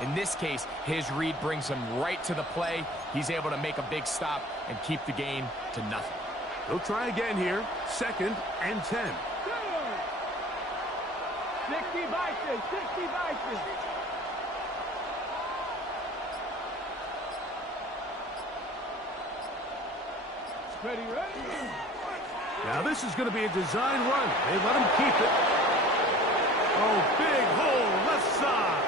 In this case, his read brings him right to the play. He's able to make a big stop and keep the gain to nothing. He'll try again here. 2nd and 10. 60 vices, 60 vices. Ready. Now this is going to be a design run. They let him keep it. Oh, big hole left side.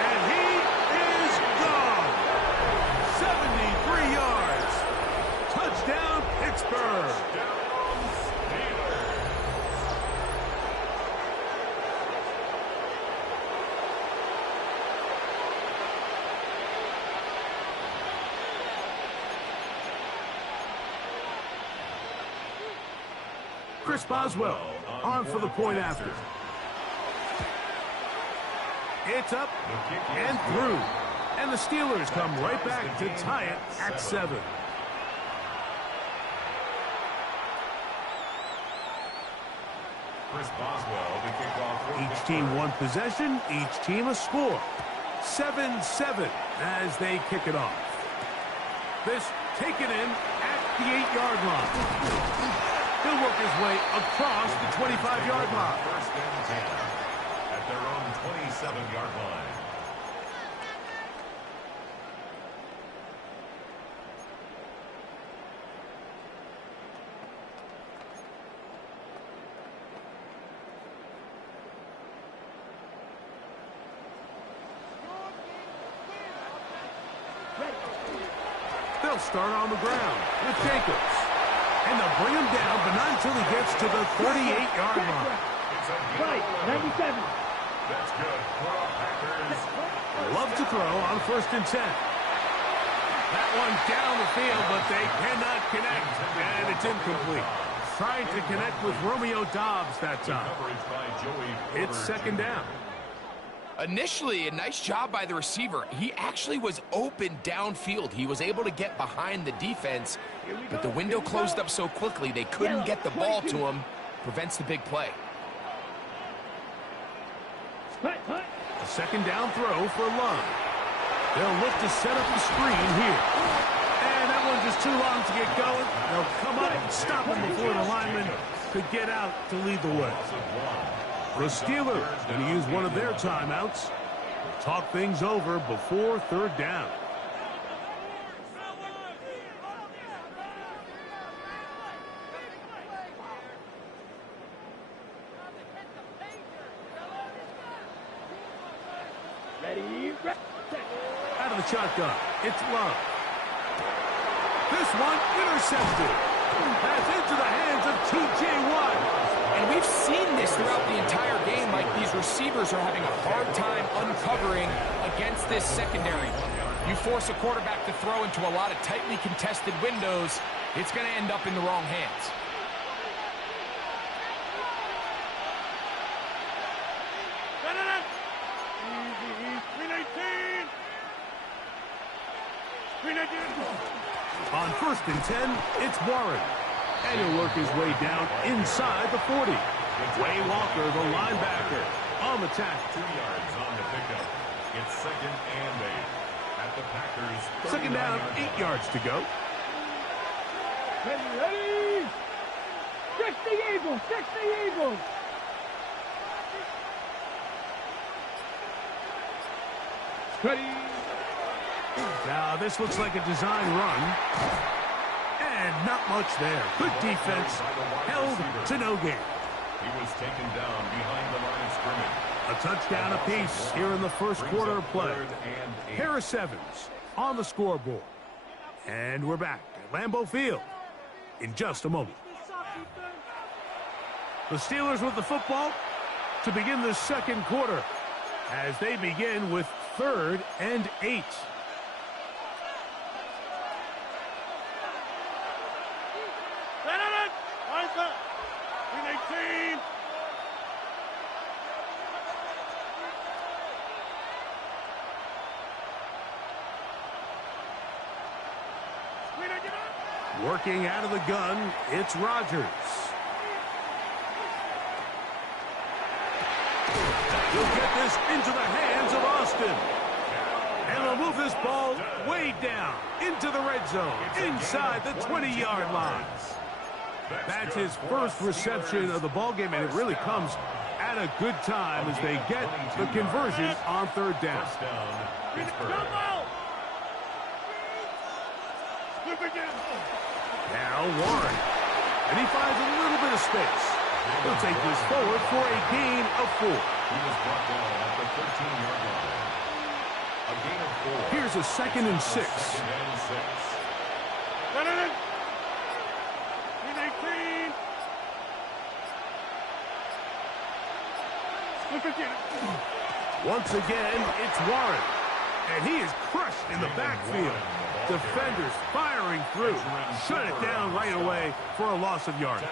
And he is gone. 73 yards. Touchdown, Pittsburgh. Chris Boswell on for the point after. It's up and through. And the Steelers come right back to tie it at 7. Chris Boswell, the kickoff. Each team one possession, each team a score. 7-7 as they kick it off. This taken in at the 8-yard line. He'll work his way across the 25-yard line. 1st and 10 at their own 27-yard line. They'll start on the ground with Jacobs. And they'll bring him down, but not until he gets to the 38-yard line. Right, 97. That's good. Packers. Love to throw on 1st and 10. That one down the field, but they cannot connect. And it's incomplete. Trying to connect with Romeo Doubs that time. It's 2nd down. Initially, a nice job by the receiver. He actually was open downfield. He was able to get behind the defense, but the window closed up so quickly they couldn't get the ball to him. Prevents the big play. A 2nd down throw for Love. They'll look to set up the screen here. And that one just too long to get going. They'll come up and stop him before the lineman could get out to lead the way. The Steelers going to use one of their timeouts to talk things over before 3rd down. Ready. Out of the shotgun, it's Love. This one intercepted. That's into the hands of T.J. Watt. And we've seen this throughout the entire game. Like, these receivers are having a hard time uncovering against this secondary. You force a quarterback to throw into a lot of tightly contested windows, it's going to end up in the wrong hands. On 1st and 10, it's Warren. And he'll work his way down inside the 40. Way Walker, the linebacker, on the tackle. 2 yards on the pickup. It's 2nd and 8 at the Packers. 2nd down, 8 yards to go. Ready. 60 Eagles, 60 Eagles. Ready. Now, this looks like a design run. And not much there. Good defense. Held to no gain. He was taken down behind the line of scrimmage. A touchdown apiece here in the first quarter of play. Harris Evans on the scoreboard. And we're back at Lambeau Field in just a moment. The Steelers with the football to begin the 2nd quarter as they begin with 3rd and 8. Working out of the gun, it's Rodgers. He'll get this into the hands of Austin. And they'll move this ball way down into the red zone, inside the 20-yard line. That's his first reception of the ballgame, and it really comes at a good time as they get the conversion on third down. Now Warren, and he finds a little bit of space. He'll take this forward for a gain of 4. He was brought down at the 13-yard line. A gain of 4. Here's a 2nd and 6. Second and 6. Once again, it's Warren. And he is crushed in the backfield. Defenders firing through. Shut it down right away for a loss of yardage.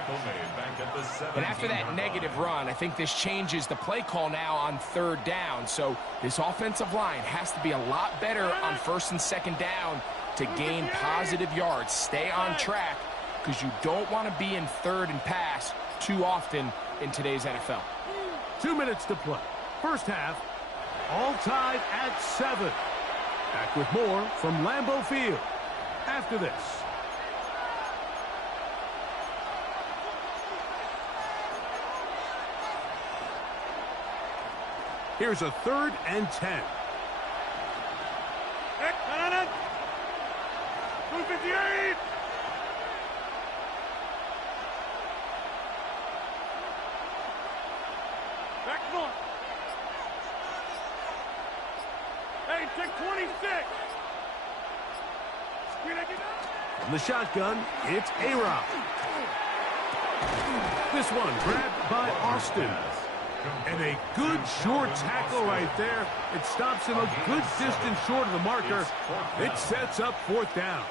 But after that negative run, I think this changes the play call now on third down. So this offensive line has to be a lot better on 1st and 2nd down to gain positive yards. Stay on track because you don't want to be in 3rd and pass too often in today's NFL. 2 minutes to play. First half, all tied at 7. Back with more from Lambeau Field after this. Here's a 3rd and 10. 258. Back north. Hey, check 26. From the shotgun, it's A-Rob. This one grabbed by Austin. And a good short tackle right there. It stops him a good distance short of the marker. It sets up 4th down.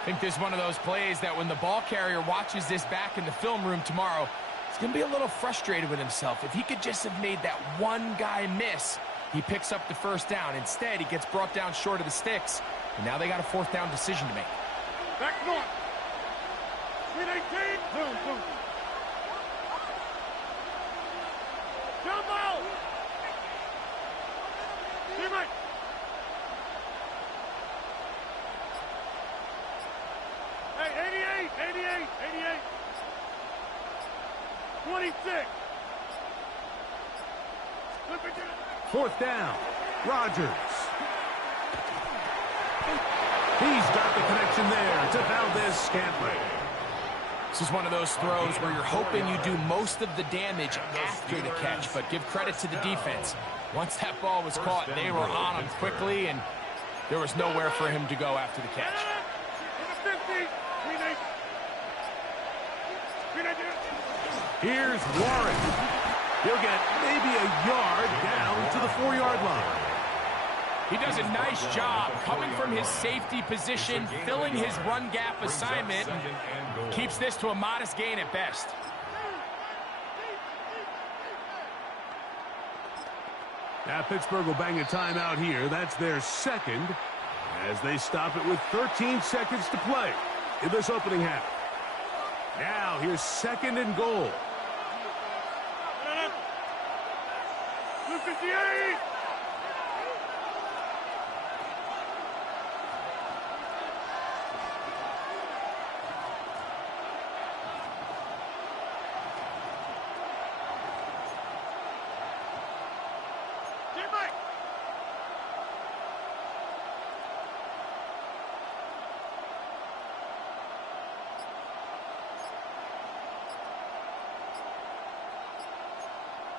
I think this is one of those plays that when the ball carrier watches this back in the film room tomorrow, he's going to be a little frustrated with himself. If he could just have made that one guy miss, he picks up the 1st down. Instead, he gets brought down short of the sticks, and now they got a 4th down decision to make. Back north. 318. Boom, boom. Jump out. Teammate. Hey, 88. 26. 4th down. Rodgers. He's got the connection there to Valdez-Scantling. This is one of those throws where you're hoping you do most of the damage after the catch, but give credit to the defense. Once that ball was caught, they were on him quickly, and there was nowhere for him to go after the catch. Here's Warren. He'll get maybe a yard down to the 4-yard line. He does a nice job coming from his safety position, filling his run gap assignment, and keeps this to a modest gain at best. Now Pittsburgh will bang a timeout here. That's their 2nd as they stop it with 13 seconds to play in this opening half. Now here's 2nd and goal. 258.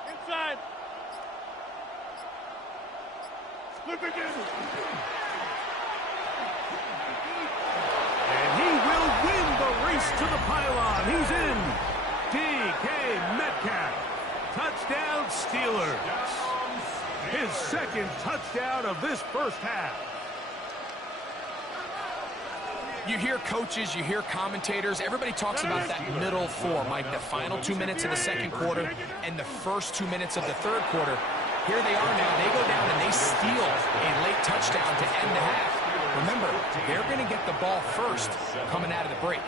Inside. Look again. And he will win the race to the pylon. He's in. DK Metcalf. Touchdown Steelers. His 2nd touchdown of this first half. You hear coaches, you hear commentators, everybody talks about that middle 4, Mike, the final 2 minutes of the 2nd quarter and the first 2 minutes of the 3rd quarter. Here they are now. They go down and they steal a late touchdown to end the half. Remember, they're going to get the ball first coming out of the break.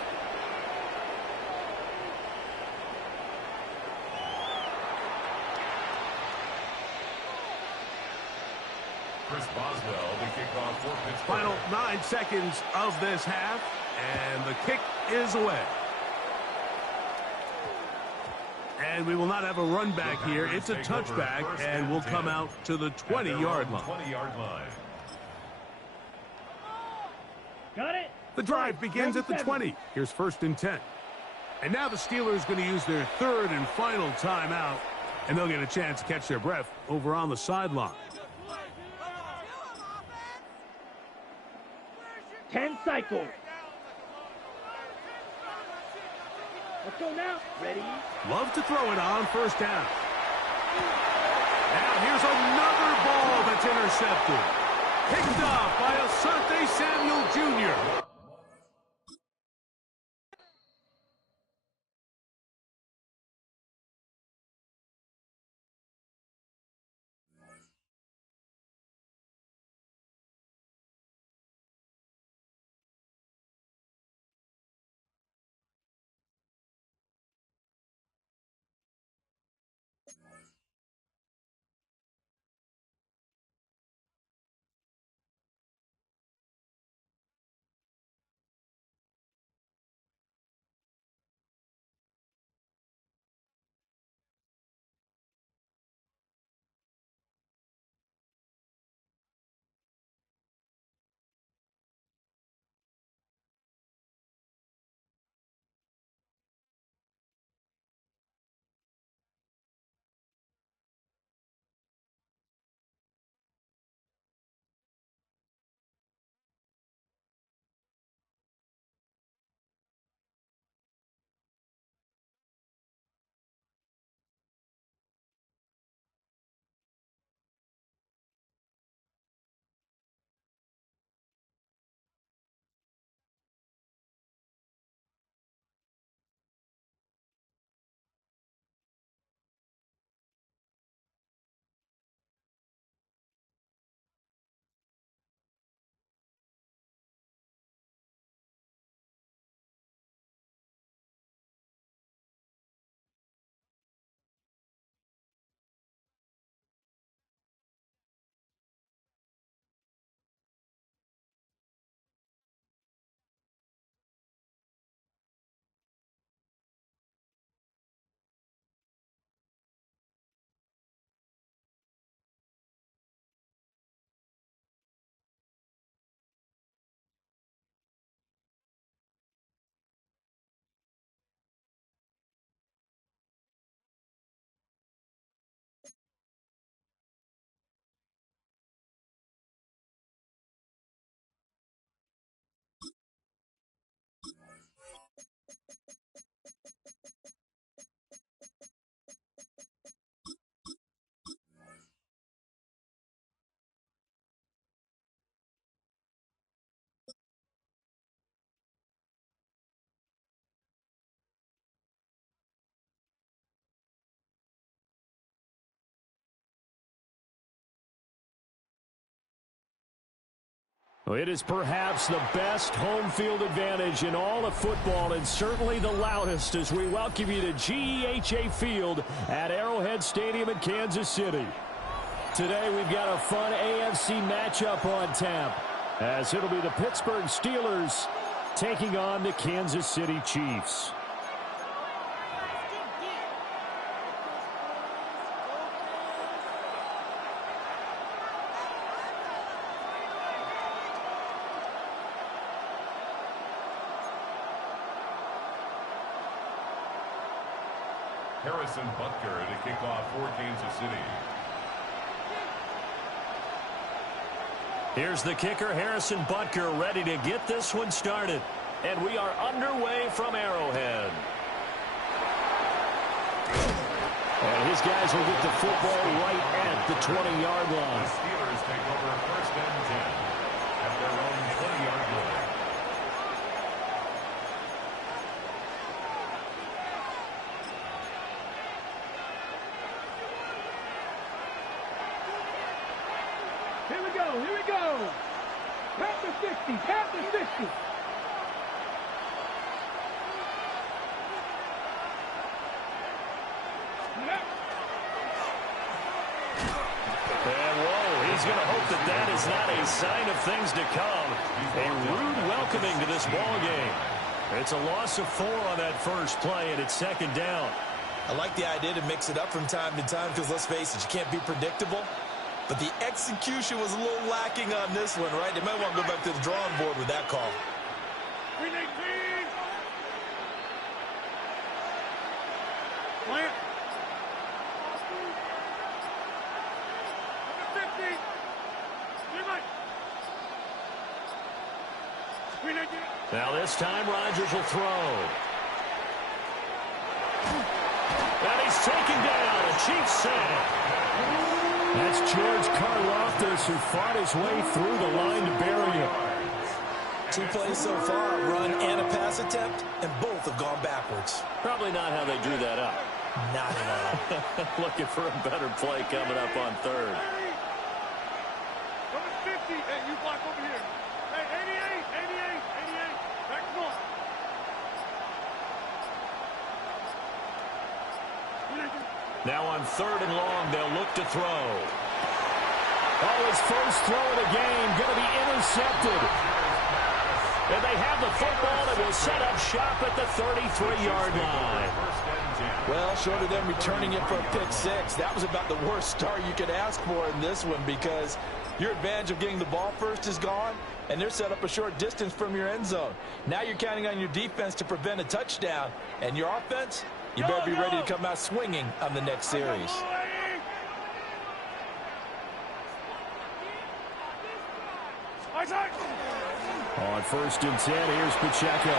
Chris Boswell to kick off for Pittsburgh. Final 9 seconds of this half, and the kick is away. And we will not have a run back here. It's a touchback, and we'll come out to the 20-yard line. 20-yard line. Got it. The drive begins at the 20. Here's 1st and 10. And now the Steelers going to use their 3rd and final timeout, and they'll get a chance to catch their breath over on the sideline. 10 cycles. Let's go now. Ready? Love to throw it on 1st down. Now here's another ball that's intercepted. Picked off by Asante Samuel Jr. Well, it is perhaps the best home field advantage in all of football, and certainly the loudest, as we welcome you to GEHA Field at Arrowhead Stadium in Kansas City. Today we've got a fun AFC matchup on tap, as it'll be the Pittsburgh Steelers taking on the Kansas City Chiefs. Harrison Butker to kick off for Kansas City. Here's the kicker, Harrison Butker, ready to get this one started. And we are underway from Arrowhead. And his guys will get the football right at the 20-yard line. The Steelers take over 1st and 10 at their own 20-yard line. Here we go. Here we go. Tap the 50. Tap the 50. And whoa, he he's going to hope that that is not a sign of things to come. A rude welcoming to this ball game. It's a loss of 4 on that first play, and it's second down. I like the idea to mix it up from time to time because, let's face it, you can't be predictable. But the execution was a little lacking on this one, right? They might want to go back to the drawing board with that call. Now this time Rodgers will throw. And he's taken down. A Chiefs sack. That's George Karlaftis who fought his way through the line to bury him. 2 plays so far, run and a pass attempt, and both have gone backwards. Probably not how they drew that up. Not at all. Looking for a better play coming up on third. Number 50. Hey, you block over here. Hey, 88. Back north. Now on third and long, they'll look to throw. Oh, his first throw of the game going to be intercepted. And they have the football and will set up shop at the 33-yard line. Well, short of them returning it for a pick 6, that was about the worst start you could ask for in this one because your advantage of getting the ball first is gone, and they're set up a short distance from your end zone. Now you're counting on your defense to prevent a touchdown, and your offense, you better be ready to come out swinging on the next series. On first and 10, here's Pacheco.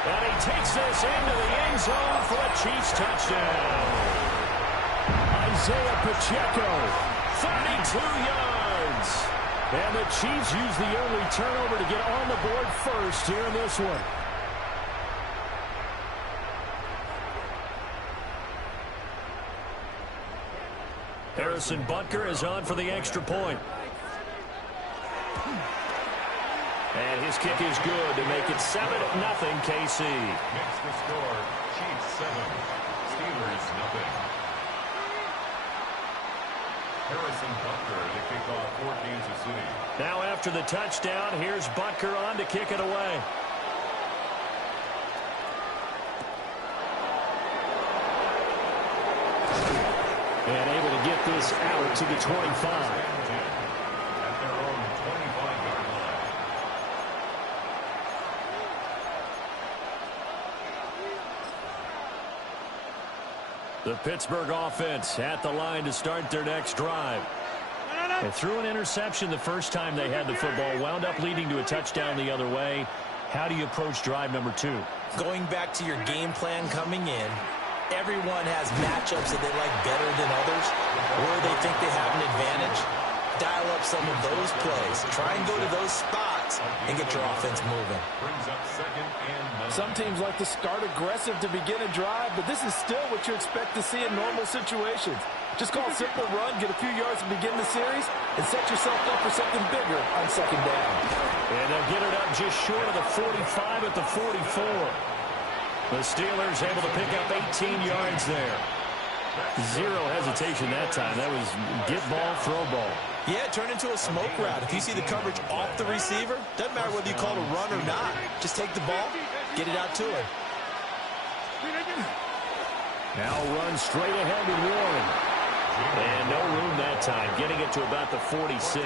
And he takes this into the end zone for a Chiefs touchdown. Isaiah Pacheco, 32 yards. And the Chiefs use the only turnover to get on the board first here in this one. Harrison Butker is on for the extra point. And his kick is good to make it 7-0 KC. Makes the score, Chiefs 7, Steelers 0. Harrison Butker to kick off for Kansas City. Now after the touchdown, here's Butker on to kick it away. And able to get this out to the 25. The Pittsburgh offense at the line to start their next drive. They threw an interception the first time they had the football, wound up leading to a touchdown the other way. How do you approach drive number 2? Going back to your game plan coming in, everyone has matchups that they like better than others, where they think they have an advantage. Dial up some of those plays. Try and go to those spots and get your offense moving. Brings up 2nd and 9. Some teams like to start aggressive to begin a drive, but this is still what you expect to see in normal situations. Just call a simple run, get a few yards to begin the series, and set yourself up for something bigger on 2nd down. And they'll get it up just short of the 45 at the 44. The Steelers able to pick up 18 yards there. Zero hesitation that time. That was get ball, throw ball. Yeah, it turned into a smoke route. If you see the coverage off the receiver, doesn't matter whether you call it a run or not. Just take the ball, get it out to him. Now run straight ahead with Warren. And no room that time, getting it to about the 46.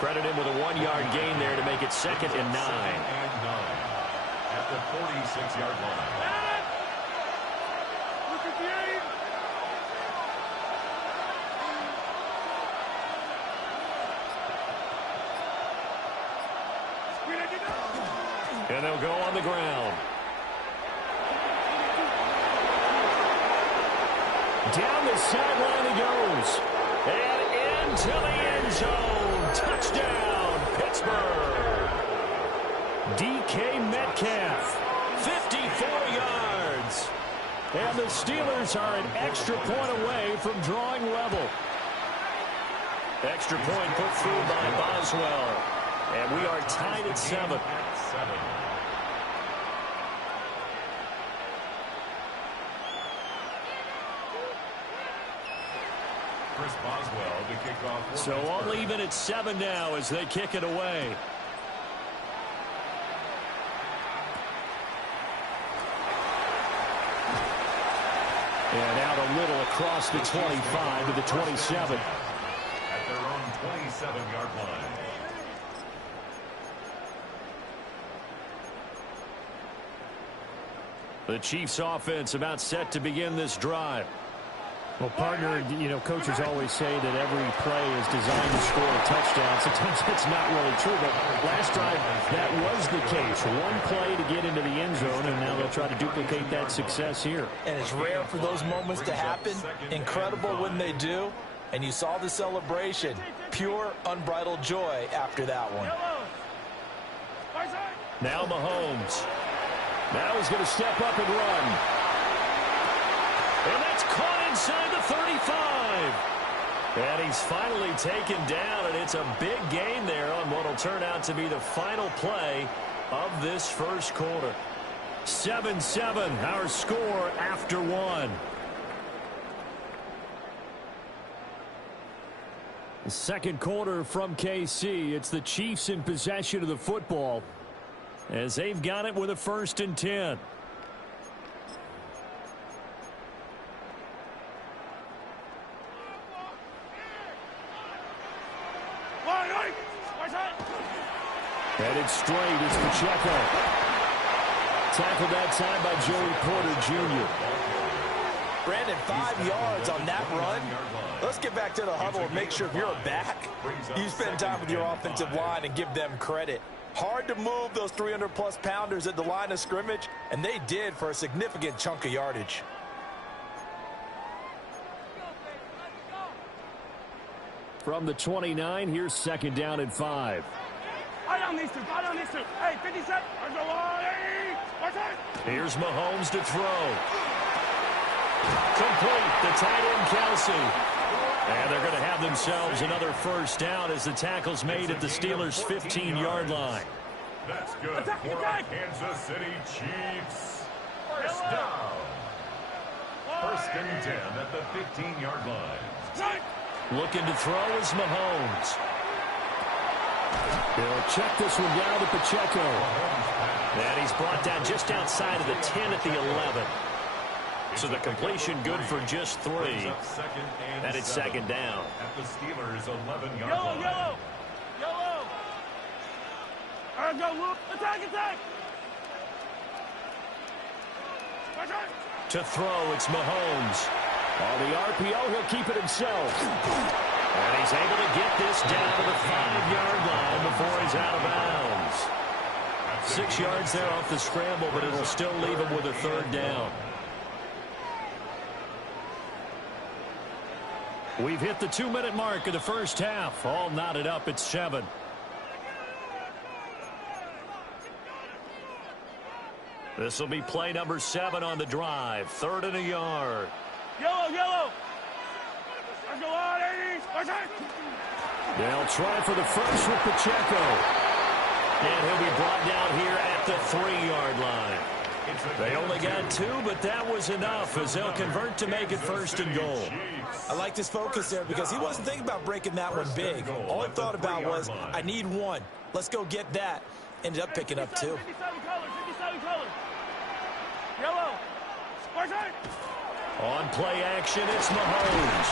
Credit him with a 1-yard gain there to make it 2nd and 9. At the 46-yard line. And they'll go on the ground. Down the sideline he goes. And into the end zone. Touchdown, Pittsburgh. DK Metcalf, 54 yards. And the Steelers are an extra point away from drawing level. Extra point put through by Boswell. And we are tied at 7. Chris Boswell to kick off. So only even at 7 now as they kick it away. And out a little across the 25 to the 27. At their own 27-yard line. The Chiefs offense about set to begin this drive. Well, partner, you know, coaches always say that every play is designed to score a touchdown. Sometimes that's not really true, but last drive, that was the case. One play to get into the end zone, and now they'll try to duplicate that success here. And it's rare for those moments to happen. Incredible when they do. And you saw the celebration. Pure, unbridled joy after that one. Now Mahomes. Now he's going to step up and run. And that's caught inside the 35. And he's finally taken down, and it's a big gain there on what will turn out to be the final play of this first quarter. 7-7, our score after 1. The second quarter from KC. It's the Chiefs in possession of the football as they've got it with a 1st and 10. Headed straight is Pacheco. Tackled that time by Joey Porter Jr. Brandon, 5 yards on that run. Let's get back to the huddle and make sure if you're back, you spend time with your offensive line and give them credit. Hard to move those 300-plus pounders at the line of scrimmage, and they did for a significant chunk of yardage. From the 29, here's 2nd down and 5. Hey, 57. Here's Mahomes to throw. Complete, the tight end Kelsey. And they're going to have themselves another 1st down as the tackle's made at the Steelers' 15-yard line. That's good for our Kansas City Chiefs. First down. 1st and 10 at the 15-yard line. Looking to throw is Mahomes. He'll check this one down to Pacheco. And he's brought down just outside of the 10 at the 11. So the completion good for just 3. And it's 2nd down. At the Steelers' 11-yard line. Yellow. All right, go, Luke. Attack. To throw, it's Mahomes. On the RPO, he'll keep it himself. And he's able to get this down to the 5-yard line before he's out of bounds. 6 yards there off the scramble, but it'll still leave him with a 3rd down. We've hit the 2-minute mark of the first half. All knotted up at 7. This will be play number 7 on the drive. 3rd and a yard. Yellow. Let's go on, 80s. They'll try for the first with Pacheco. And he'll be brought down here at the 3-yard line. They only got 2, but that was enough as they'll convert to make it 1st and goal. I liked his focus there because he wasn't thinking about breaking that one big. All he thought about was, I need 1. Let's go get that. Ended up picking up 2. 57 colors. Yellow. On play action, it's Mahomes.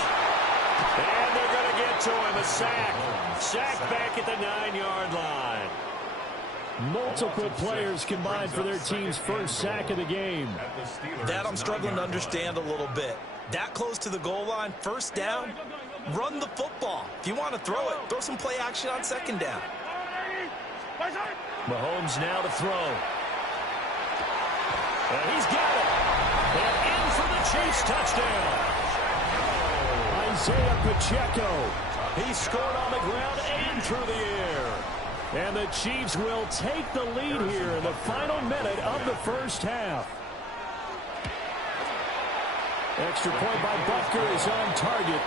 And they're going to get to him. A sack. Sack back at the 9-yard line. Multiple players combined for their team's first sack of the game. That I'm struggling to understand a little bit. That close to the goal line, 1st down, run the football. If you want to throw it, throw some play action on 2nd down. Mahomes now to throw. And he's got it. And in for the Chiefs touchdown. Isaiah Pacheco. He scored on the ground and through the air. And the Chiefs will take the lead here in the final minute of the first half. Extra point by Butker is on target.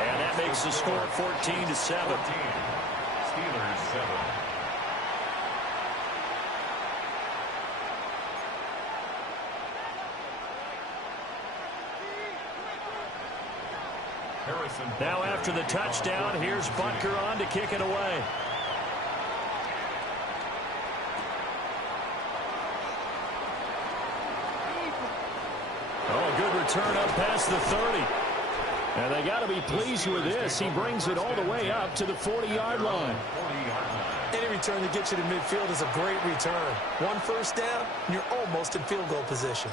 And that makes the score 14-7. Steelers 7. Now after the touchdown, here's Butker on to kick it away. Oh, a good return up past the 30. And they got to be pleased with this. He brings it all the way up to the 40-yard line. Any return that gets you to midfield is a great return. One first down, and you're almost in field goal position.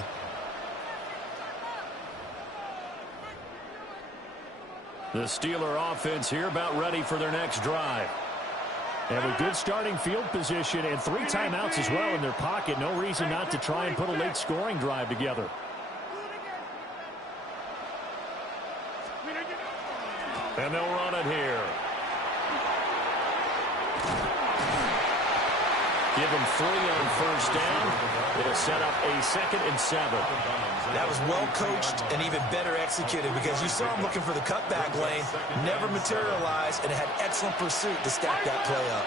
The Steeler offense here about ready for their next drive. And with good starting field position and 3 timeouts as well in their pocket, no reason not to try and put a late scoring drive together. And they'll run it here. Give them 3 on first down. It'll set up a 2nd and 7. That was well coached and even better executed because you saw him looking for the cutback lane, never materialized, and had excellent pursuit to stack that play up.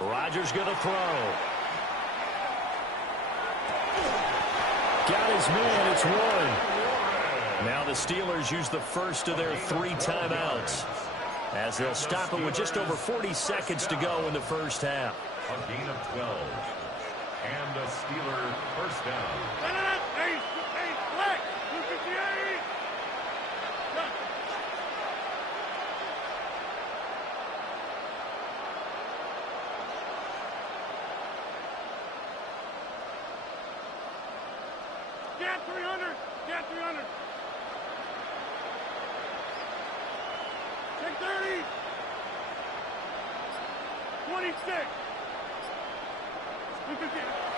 Rodgers going to throw. Got his man. It's Warren. Now the Steelers use the first of their 3 timeouts as they'll stop it with just over 40 seconds to go in the first half. A gain of 12. And a Steeler first down. Get 300! Get 300! Take 30! 26!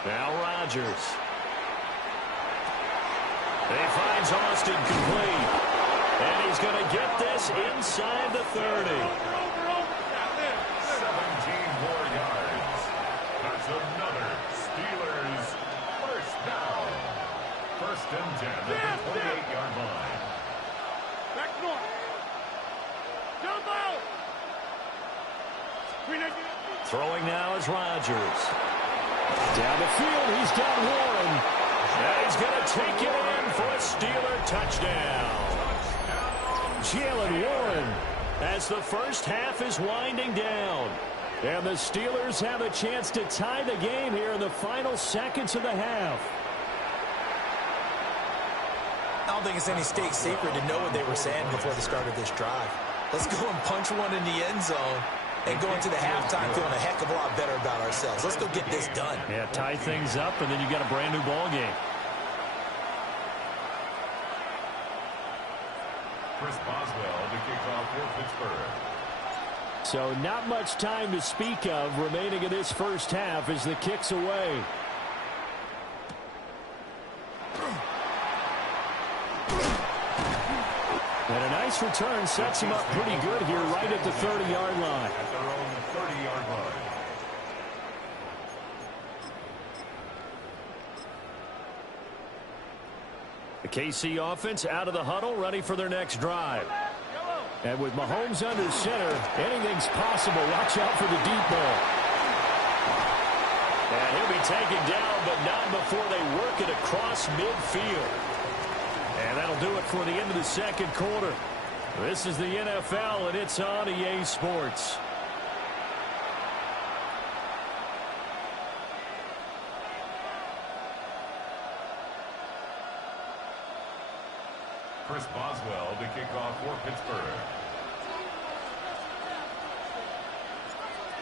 Now Rodgers. He finds Austin complete. And he's going to get this inside the 30. 17 more yards. That's another Steelers first down. First and 10 at the 28-yard line. Back north. Jump out. Throwing now is Rodgers. Down the field, he's got Warren. And he's going to take it in for a Steeler touchdown. Jalen Warren as the first half is winding down. And the Steelers have a chance to tie the game here in the final seconds of the half. I don't think it's any state secret to know what they were saying before the start of this drive. Let's go and punch one in the end zone and go into the halftime feeling a heck of a lot better about ourselves. Let's go get this done. Yeah, tie things up, and then you got a brand new ball game. Chris Boswell to kick off for Pittsburgh. So not much time to speak of remaining in this first half as the kick's away. And a nice return sets him up pretty good here right at the 30-yard line. At their own 30-yard line. The KC offense out of the huddle, ready for their next drive. And with Mahomes under center, anything's possible. Watch out for the deep ball. And he'll be taken down, but not before they work it across midfield. And that'll do it for the end of the second quarter. This is the NFL, and it's on EA Sports. Chris Boswell to kick off for Pittsburgh.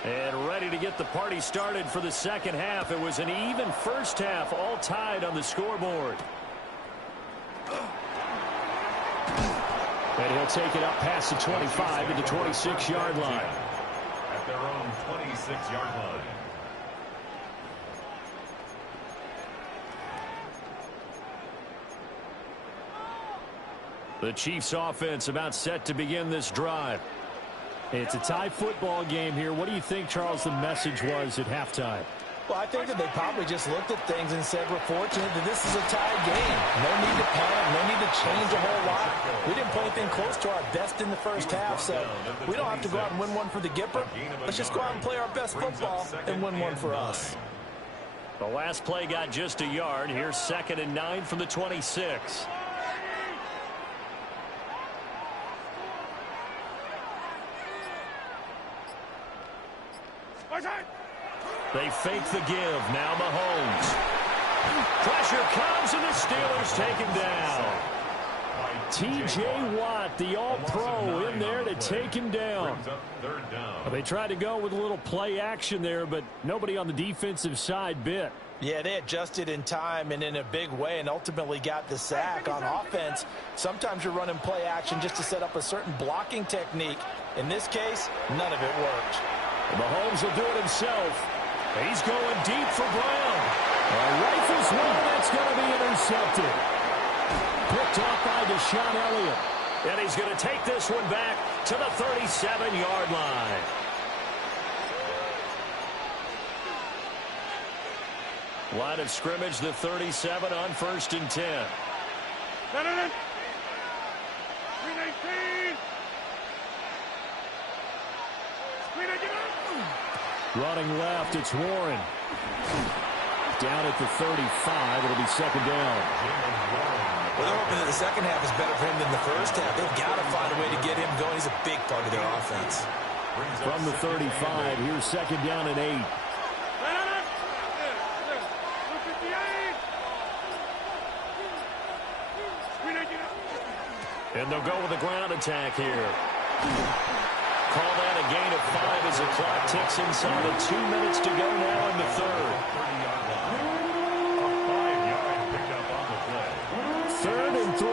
And ready to get the party started for the second half. It was an even first half, all tied on the scoreboard. And he'll take it up past the 25 to the 26-yard line. At their own 26-yard line. The Chiefs offense about set to begin this drive. It's a tie football game here. What do you think, Charles, the message was at halftime? Well, I think that they probably just looked at things and said, we're fortunate that this is a tied game. No need to panic, no need to change a whole lot. We didn't play anything close to our best in the first half, so we don't have to go out and win one for the Gipper. Let's just go out and play our best football and win one for us. The last play got just a yard. Here's 2nd and 9 from the 26. They fake the give. Now Mahomes. Pressure comes, and the Steelers take him down. T.J. Watt, the all-pro, in there to take him down. They tried to go with a little play action there, but nobody on the defensive side bit. Yeah, they adjusted in time and in a big way and ultimately got the sack. On offense, sometimes you're running play action just to set up a certain blocking technique. In this case, none of it worked. Mahomes will do it himself. He's going deep for Brown. Rifles one that's going to be intercepted. Picked off by Deshaun Elliott. And he's going to take this one back to the 37-yard line. Line of scrimmage, the 37 on 1st and 10. 319. Running left, it's Warren. Down at the 35, it'll be 2nd down. Well, they're hoping that the second half is better for him than the first half. They've got to find a way to get him going. He's a big part of their offense. From the 35, here's 2nd down and 8. And they'll go with a ground attack here. Call that a gain of 5 as the clock ticks inside of 2 minutes to go now in the 3rd. 3rd and 3.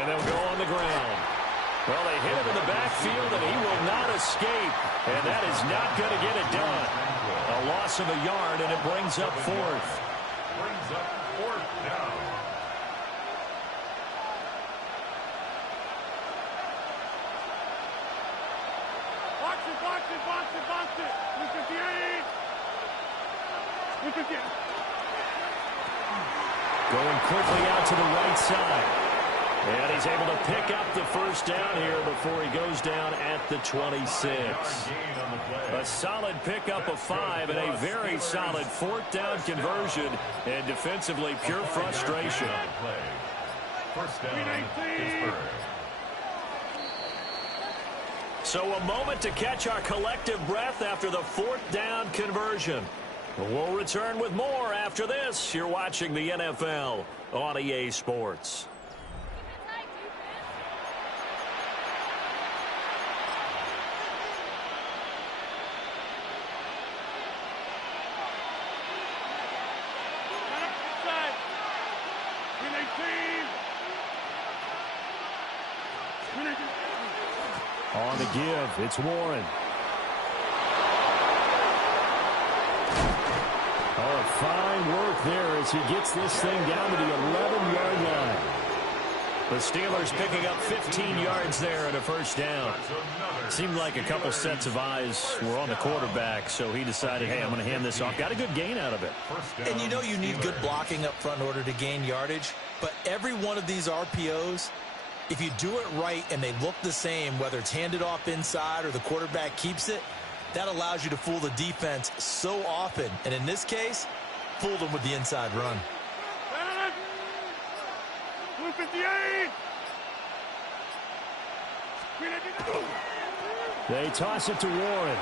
And they'll go on the ground. Well, they hit him in the backfield, and he will not escape. And that is not going to get it done. A loss of a yard, and it brings up 4th. Brings up 4th down. Box it, box it, box it, box it. 358. 358. Going quickly out to the right side. And he's able to pick up the 1st down here before he goes down at the 26. A solid pickup of 5 and a very solid 4th down conversion. And defensively, pure frustration. 1st down, Pittsburgh. So a moment to catch our collective breath after the 4th down conversion. We'll return with more after this. You're watching the NFL on EA Sports. On the give, it's Warren. Oh, fine work there as he gets this thing down to the 11-yard line. The Steelers picking up 15 yards there and a 1st down. Seemed like a couple sets of eyes were on the quarterback, so he decided, hey, I'm going to hand this off. Got a good gain out of it. And you know you need good blocking up front in order to gain yardage, but every one of these RPOs, if you do it right and they look the same, whether it's handed off inside or the quarterback keeps it, that allows you to fool the defense so often. And in this case, fooled them with the inside run. 258. They toss it to Warren.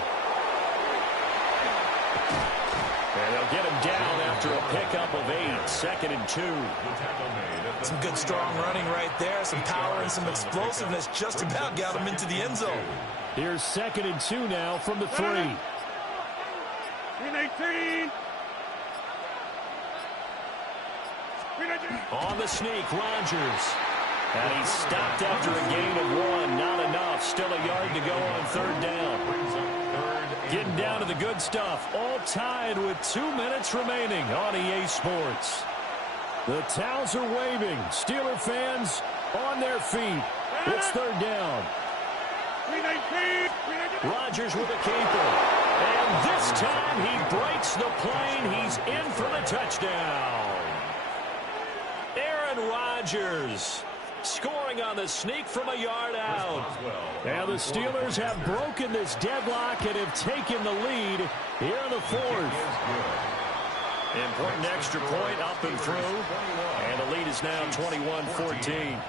And they'll get him down after a pickup of 8. 2nd and 2. Some good strong running right there. Some power and some explosiveness just about got him into the end zone. Here's 2nd and 2 now from the 3. 319. On the sneak, Rodgers. And he's stopped after a gain of 1. Not enough. Still a yard to go on 3rd down. Getting down to the good stuff. All tied with 2 minutes remaining on EA Sports. The towels are waving. Steeler fans on their feet. It's third down. Rodgers with a keeper. And this time he breaks the plane. He's in for the touchdown. Aaron Rodgers scoring on the sneak from a yard out. And the Steelers have broken this deadlock and have taken the lead here in the fourth. Important extra point up and through. And the lead is now 21-14.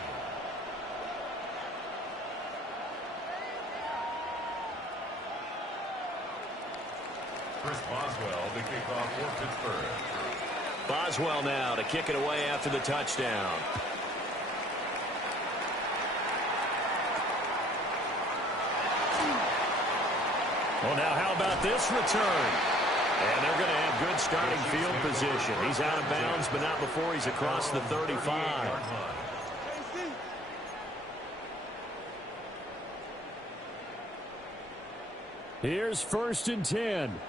Chris Boswell to kick off for Pittsburgh. Boswell now to kick it away after the touchdown. Well, now how about this return? And they're going to have good starting field position. He's out of bounds, but not before he's across the 35. Here's 1st and 10.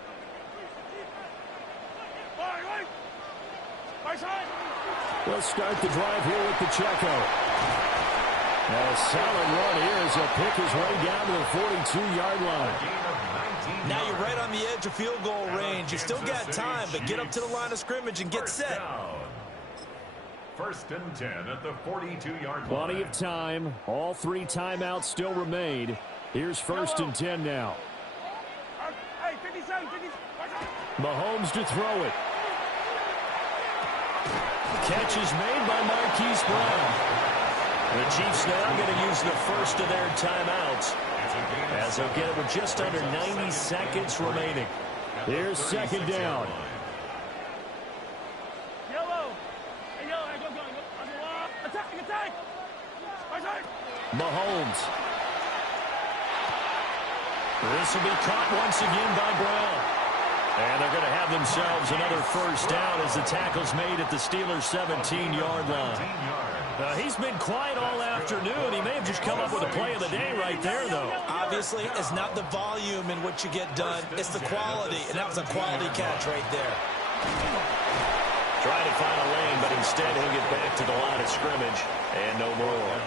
We'll start the drive here with Pacheco. A solid run here as he'll pick his way down to the 42-yard line. Now you're right on the edge of field goal range. You still got time, but get up to the line of scrimmage and get set. 1st and 10 at the 42-yard line. Plenty of time. All 3 timeouts still remain. Here's 1st and 10 now. Mahomes to throw it. Catch is made by Marquise Brown. The Chiefs now going to use the first of their timeouts as they'll get it with just under 90 seconds remaining. Here's 2nd down. Mahomes. This will be caught once again by Brown. And they're going to have themselves another first down as the tackle's made at the Steelers' 17-yard line. He's been quiet all afternoon. He may have just come up with a play of the day right there, though. Obviously, it's not the volume in which you get done. It's the quality, and that was a quality catch right there. Trying to find a lane, but instead he'll get back to the line of scrimmage and no more.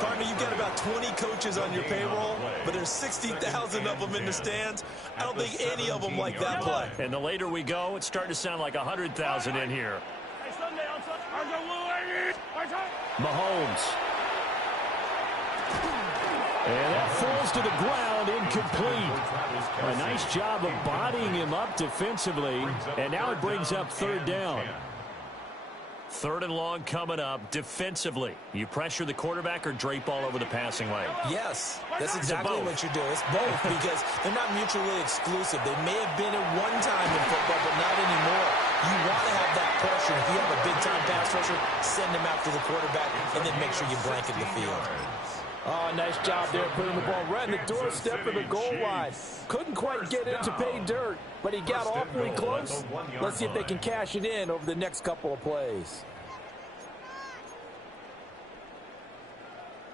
Partner, you've got about 20 coaches on your payroll, but there's 60,000 of them in the stands. I don't think any of them like that play. And the later we go, it's starting to sound like 100,000 in here. Mahomes. And that falls to the ground, incomplete. A nice job of bodying him up defensively, and now it brings up 3rd down. 3rd and long coming up defensively. You pressure the quarterback or drape all over the passing lane? Yes, that's exactly what you do. It's both because they're not mutually exclusive. They may have been at one time in football, but not anymore. You want to have that pressure. If you have a big-time pass rusher, send him after the quarterback and then make sure you blanket the field. Oh, nice job there putting the ball right in the doorstep of the goal line. Couldn't quite get it to pay dirt, but he got awfully close. Let's see if they can cash it in over the next couple of plays.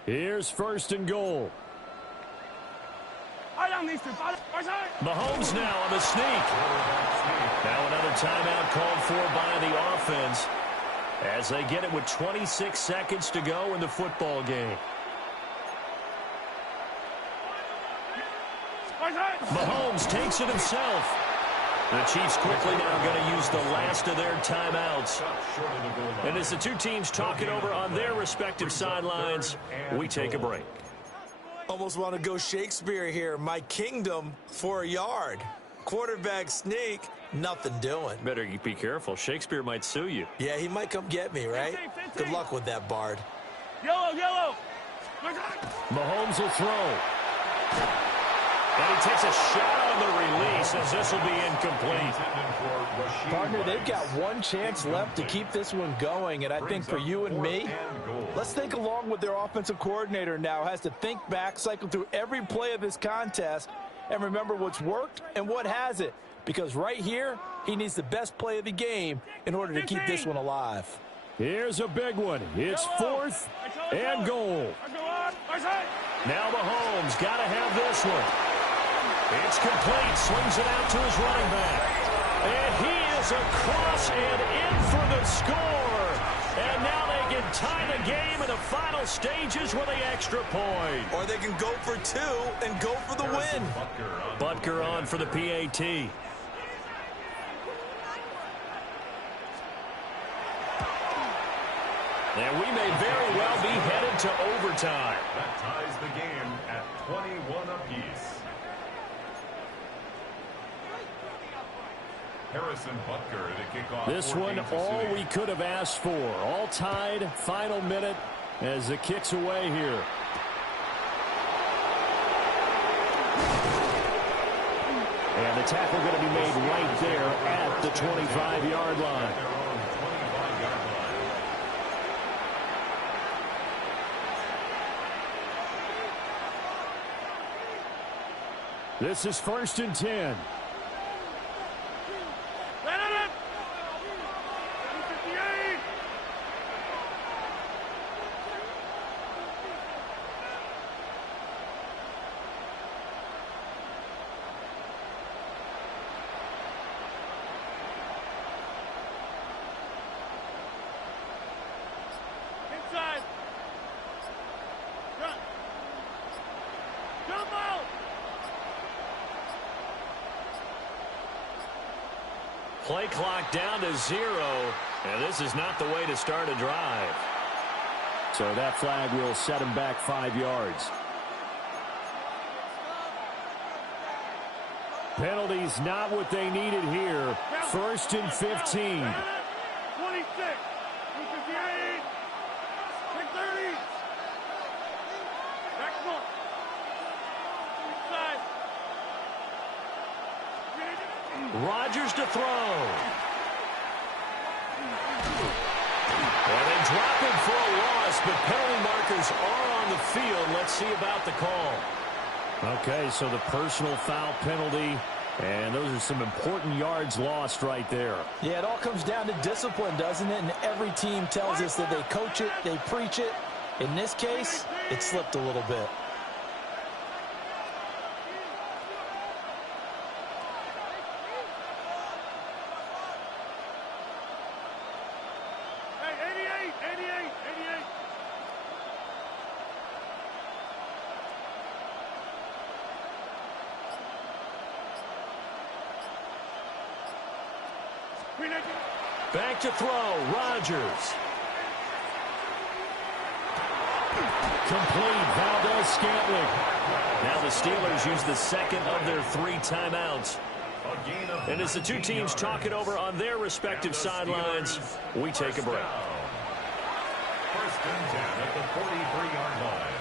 Here's 1st and goal. Mahomes now on the sneak. Now another timeout called for by the offense as they get it with 26 seconds to go in the football game. Mahomes takes it himself. The Chiefs quickly now going to use the last of their timeouts. And as the two teams talk it over on their respective sidelines, we take a break. Almost want to go Shakespeare here. My kingdom for a yard. Quarterback sneak, nothing doing. Better be careful. Shakespeare might sue you. Yeah, he might come get me, right? Good luck with that, Bard. Yellow. Mahomes will throw. And he takes a shot on the release as this will be incomplete. Partner, they've got one chance left to keep this one going, and I think for you and me, let's think along with their offensive coordinator now. Has to think back, cycle through every play of this contest, and remember what's worked and what hasn't. Because right here, he needs the best play of the game in order to keep this one alive. Here's a big one. It's 4th and goal. Now Mahomes got to have this one. It's complete. Swings it out to his running back. And he is across and in for the score. And now they can tie the game in the final stages with the extra point. Or they can go for two and go for the win. Butker on for the PAT. And we may very well be headed to overtime. That ties the game at 21 apiece. Harrison Butker to kick off. This one, all we could have asked for. All tied, final minute as the kick's away here. And the tackle going to be made right there at the 25-yard line. This is 1st and 10. Play clock down to 0, and this is not the way to start a drive. So that flag will set him back 5 yards. Penalties not what they needed here. 1st and 15. 26, 58, 630. Next one. Inside. Rodgers to throw. And they drop him for a loss, but penalty markers are on the field. Let's see about the call. Okay, so the personal foul penalty, and those are some important yards lost right there. Yeah, it all comes down to discipline, doesn't it? And every team tells us that they coach it, they preach it. In this case, it slipped a little bit. Back to throw, Rodgers. Complete, Valdez-Scantling. Now the Steelers use the second of their 3 timeouts. And as the two teams talk it over on their respective sidelines, we take a break. 1st and 10 at the 43-yard line.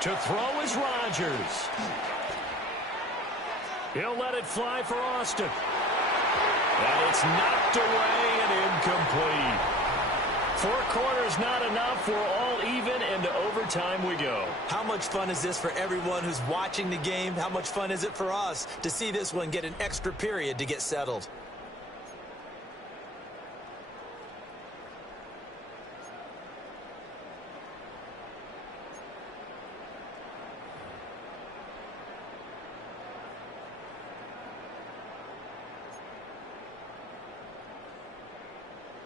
To throw is Rodgers. He'll let it fly for Austin. And it's knocked away and incomplete. 4 quarters not enough. We're all even, and to overtime we go. How much fun is this for everyone who's watching the game? How much fun is it for us to see this one get an extra period to get settled?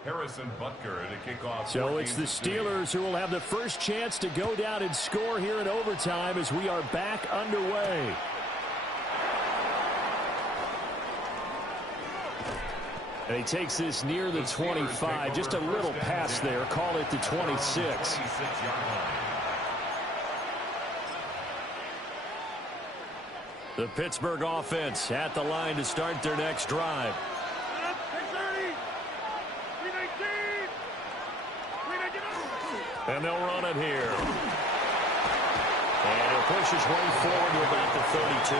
Harrison Butker to kick off. So it's the Steelers who will have the first chance to go down and score here in overtime as we are back underway. And he takes this near the 25. Just a little pass there. Call it the 26. The Pittsburgh offense at the line to start their next drive. And they'll run it here. And he'll push his way forward to about the 32.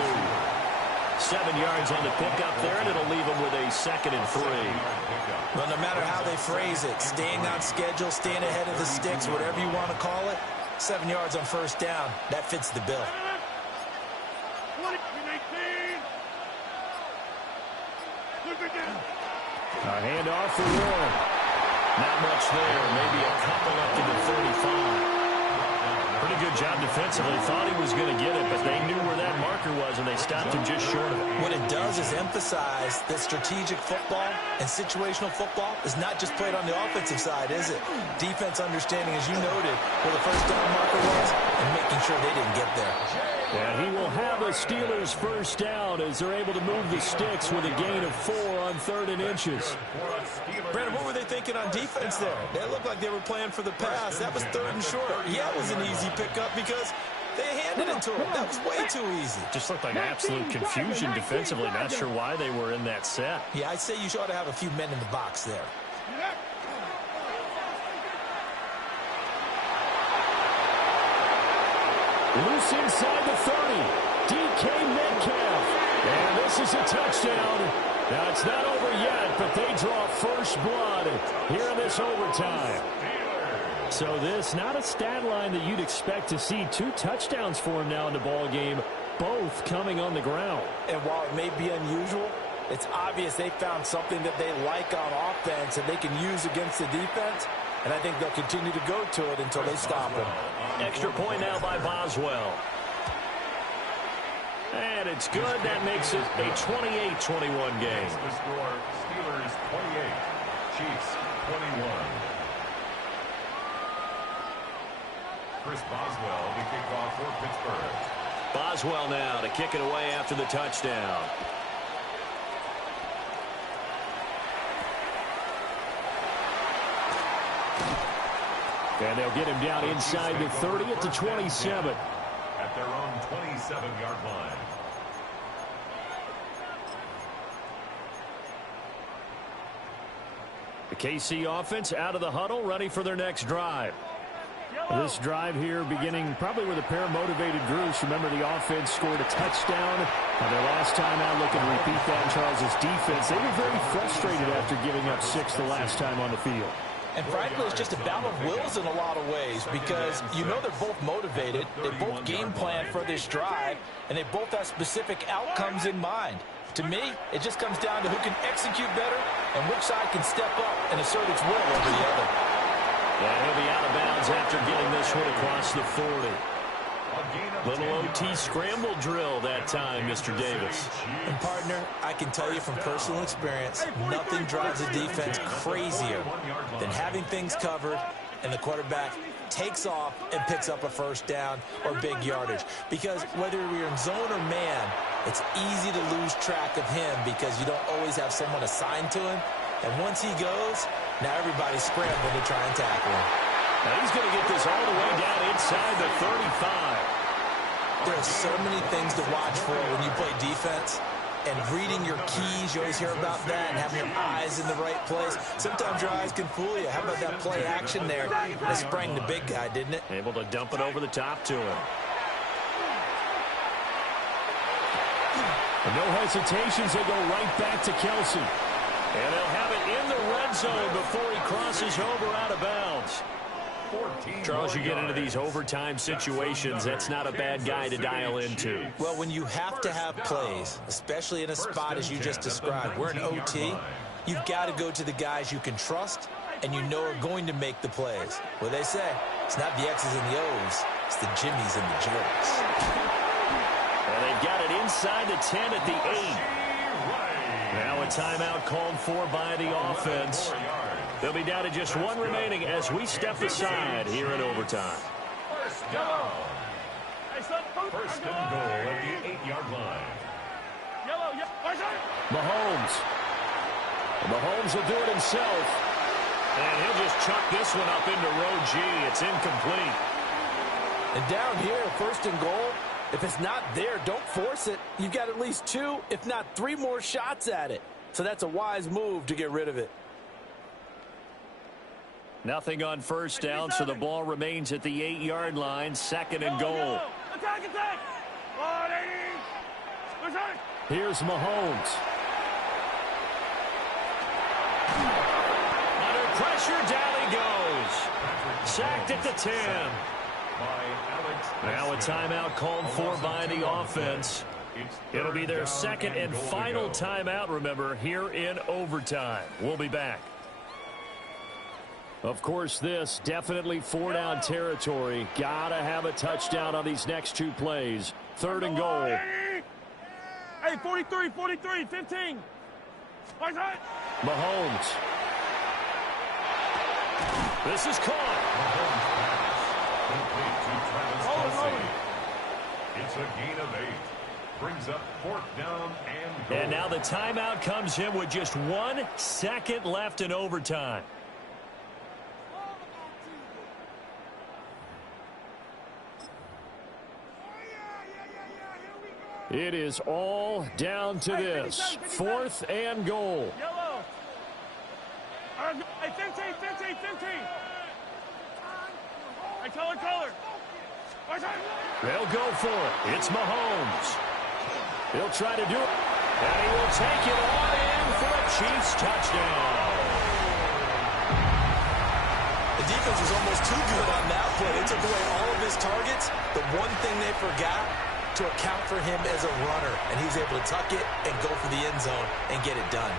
7 yards on the pickup there, and it'll leave them with a 2nd and 3. Well, no matter how they phrase it, staying on schedule, staying ahead of the sticks, whatever you want to call it, 7 yards on first down, that fits the bill. A handoff for Warren. Not much there. Maybe a couple up to the 35. Pretty good job defensively. Thought he was going to get it, but they knew where that marker was, and they stopped him just short of it. What it does is emphasize that strategic football and situational football is not just played on the offensive side, is it? Defense understanding, as you noted, where the first down marker was and making sure they didn't get there. And he will have a Steelers first down as they're able to move the sticks with a gain of 4 on 3rd and inches. Brandon, what were they thinking on defense there? They looked like they were playing for the pass. That was 3rd and short. Yeah, it was an easy pickup because they handed it to him. That was way too easy. Just looked like absolute confusion defensively. Not sure why they were in that set. Yeah, I'd say you ought to have a few men in the box there. Loose inside the 30. DK Metcalf. And this is a touchdown. Now, it's not over yet, but they draw first blood here in this overtime. So this, not a stat line that you'd expect to see. 2 touchdowns for him now in the ball game, both coming on the ground. And while it may be unusual, it's obvious they found something that they like on offense and they can use against the defense. And I think they'll continue to go to it until they stop him. Extra point now by Boswell. And it's good. That makes it a 28-21 game. The score, Steelers 28, Chiefs 21. Chris Boswell, the kickoff for Pittsburgh. Boswell now to kick it away after the touchdown. And they'll get him down inside the 30 at the 27. At their own 27-yard line. The KC offense out of the huddle, ready for their next drive. This drive here beginning probably with a pair of motivated groups. Remember, the offense scored a touchdown. Their last time out, looking to repeat that. Charles's defense, they were very frustrated after giving up 6 the last time on the field. And frankly, it's just a battle of wills in a lot of ways because you know they're both motivated, they both game plan for this drive, and they both have specific outcomes in mind. To me, it just comes down to who can execute better and which side can step up and assert its will over the other. Yeah, he'll be out of bounds after getting this one across the 40. Little OT scramble drill that time, Mr. Davis. And partner, I can tell you from personal experience, nothing drives a defense crazier than having things covered and the quarterback takes off and picks up a first down or big yardage. Because whether you're in zone or man, it's easy to lose track of him because you don't always have someone assigned to him. And once he goes, now everybody's scrambling to try and tackle him. Now he's going to get this all the way down inside the 35. There are so many things to watch for when you play defense. And reading your keys, you always hear about that, and having your eyes in the right place. Sometimes your eyes can fool you. How about that play action there? That sprang the big guy, didn't it? Able to dump it over the top to him. And no hesitations, they go right back to Kelsey. And they'll have it in the red zone before he crosses over out of bounds. Charles, you get into these overtime situations, that's not a bad guy to dial into. Well, when you have to have plays, especially in a spot as you just described, we're in OT, you've got to go to the guys you can trust and you know are going to make the plays. What they say, it's not the X's and the O's, it's the Jimmies and the Joes. And they've got it inside the 10 at the 8. Now a timeout called for by the offense. They'll be down to just one remaining as we step aside here in overtime. First down. First and goal at the 8-yard line. Mahomes. Mahomes will do it himself. And he'll just chuck this one up into row G. It's incomplete. And down here, first and goal, if it's not there, don't force it. You've got at least 2, if not 3 more shots at it. So that's a wise move to get rid of it. Nothing on first down, so the ball remains at the 8-yard line, second and goal. Attack, attack! Here's Mahomes. Under pressure, down he goes. Sacked at the 10. Now a timeout called for by the offense. It'll be their second and final timeout, remember, here in overtime. We'll be back. Of course, this definitely four-down territory. Gotta have a touchdown on these next two plays. 3rd and goal. Hey, 43, 43, 15. Mahomes. This is caught. It's a gain of 8. Brings up 4th down and goal. And now the timeout comes in with just 1 second left in overtime. It is all down to this. 4th and goal. Yellow. Hey, 15, 15, 15. Hey, color. They'll go for it. It's Mahomes. He'll try to do it. And he will take it on in for a Chiefs touchdown. The defense was almost too good on that play. They took away all of his targets. The one thing they forgot, to account for him as a runner. And he's able to tuck it and go for the end zone and get it done.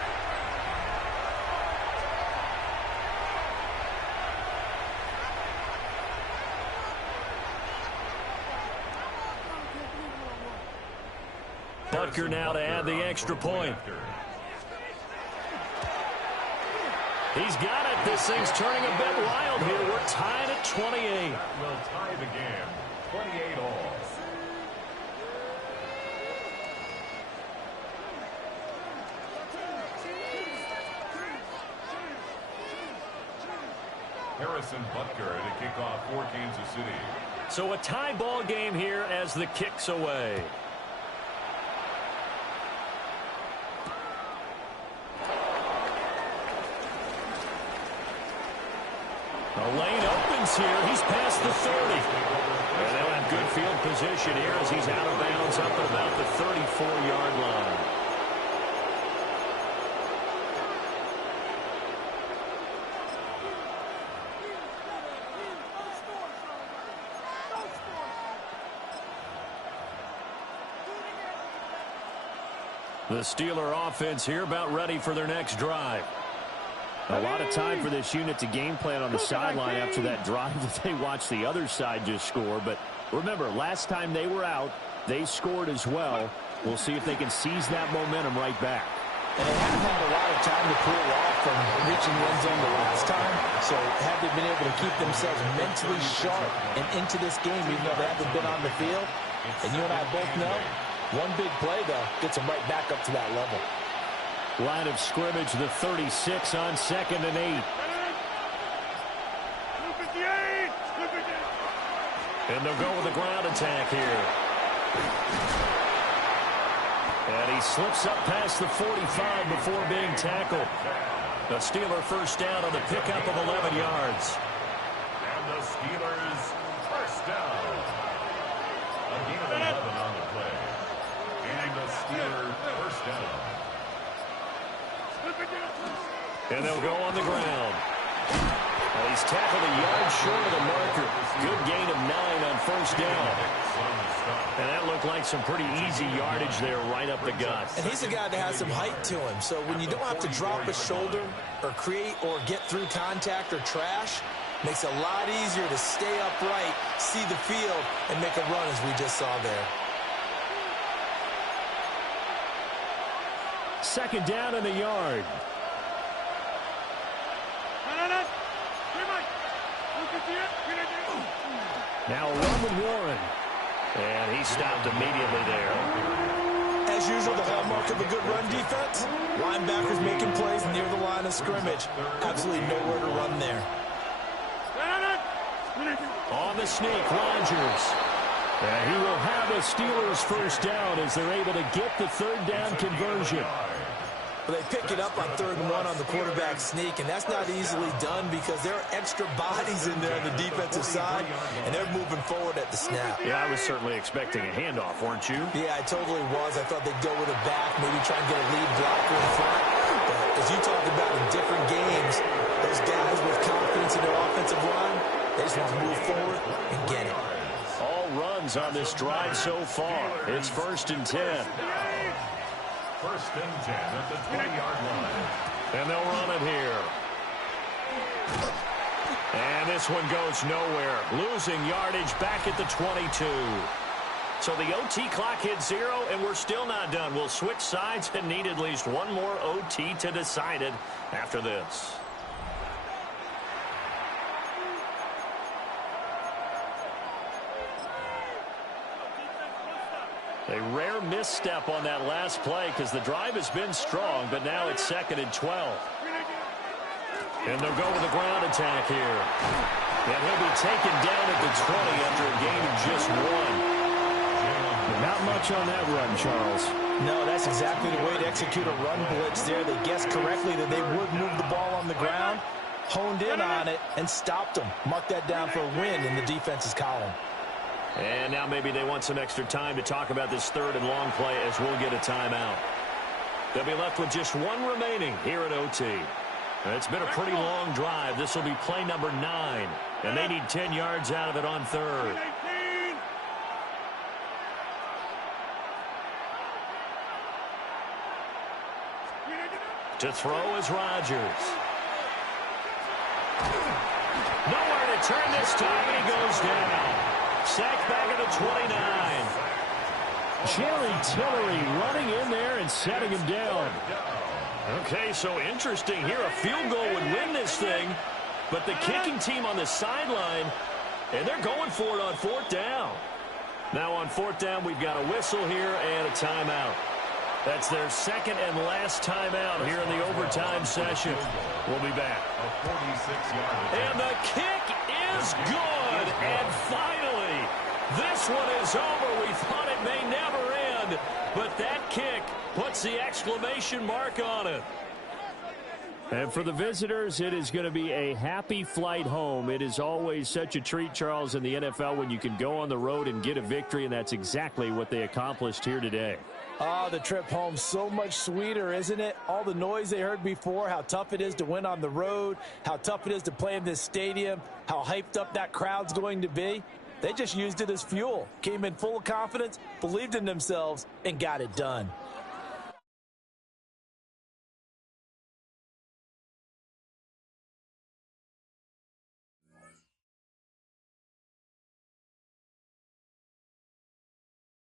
Butker now to add the extra point. He's got it. This thing's turning a bit wild here. We're tied at 28. Will tie the game. 28 all. Harrison Butker to kick off for Kansas City. So a tie ball game here as the kick's away. The lane opens here. He's past the 30. And they'll have good field position here as he's out of bounds up at about the 34-yard line. The Steeler offense here about ready for their next drive. A lot of time for this unit to game plan on the sideline after that drive that they watched the other side just score. But remember, last time they were out, they scored as well. We'll see if they can seize that momentum right back. And they haven't had a lot of time to cool off from reaching the end zone the last time. So have they been able to keep themselves mentally sharp and into this game, even though they haven't been on the field? And you and I both know, one big play, though, gets them right back up to that level. Line of scrimmage, the 36 on 2nd and 8. And they'll go with the ground attack here. And he slips up past the 45 before being tackled. The Steeler first down on the pickup of 11 yards. And the Steelers first down. A gain of 11 on the play. And the Steelers first down. And they'll go on the ground. Well, he's tackled a yard short of the marker. Good gain of 9 on first down. And that looked like some pretty easy yardage there right up the gut. And he's a guy that has some height to him. So when you don't have to drop a shoulder or create or get through contact or trash, makes it a lot easier to stay upright, see the field, and make a run as we just saw there. Second down in the yard. Now a run with Warren. And he stopped immediately there. As usual, the hallmark of a good run defense, linebackers making plays near the line of scrimmage. Absolutely nowhere to run there. On the sneak, Rodgers. And he will have the Steelers first down as they're able to get the 3rd down conversion. But they pick it up on 3rd and 1 on the quarterback sneak, and that's not easily done because there are extra bodies in there on the defensive side, and they're moving forward at the snap. Yeah, I was certainly expecting a handoff, weren't you? Yeah, I totally was. I thought they'd go with a back, maybe try and get a lead blocker in front. But as you talked about in different games, those guys with confidence in their offensive line, they just want to move forward and get it. All runs on this drive so far. It's 1st and 10. 1st and 10 at the 20-yard line. And they'll run it here. And this one goes nowhere. Losing yardage back at the 22. So the OT clock hit 0, and we're still not done. We'll switch sides and need at least one more OT to decide it after this. A rare misstep on that last play because the drive has been strong, but now it's 2nd and 12. And they'll go with the ground attack here. And he'll be taken down at the 20 after a gain of just 1. Not much on that run, Charles. No, that's exactly the way to execute a run blitz there. They guessed correctly that they would move the ball on the ground, honed in on it, and stopped them. Mark that down for a win in the defense's column. And now maybe they want some extra time to talk about this 3rd and long play as we'll get a timeout. They'll be left with just 1 remaining here at OT. It's been a pretty long drive. This will be play number 9. And they need 10 yards out of it on 3rd. To throw is Rodgers. Nowhere to turn this time, and he goes down. Sacked back at the 29. Jerry Tillery running in there and setting him down. Okay, so interesting here. A field goal would win this thing, but the kicking team on the sideline, and they're going for it on 4th down. Now on 4th down, we've got a whistle here and a timeout. That's their 2nd and last timeout here in the overtime session. We'll be back. And the kick is good. And finally, this one is over. We thought it may never end, but that kick puts the exclamation mark on it. And for the visitors, it is going to be a happy flight home. It is always such a treat, Charles, in the NFL when you can go on the road and get a victory, and that's exactly what they accomplished here today. Oh, the trip home so much sweeter, isn't it? All the noise they heard before, how tough it is to win on the road, how tough it is to play in this stadium, how hyped up that crowd's going to be. They just used it as fuel, came in full of confidence, believed in themselves, and got it done.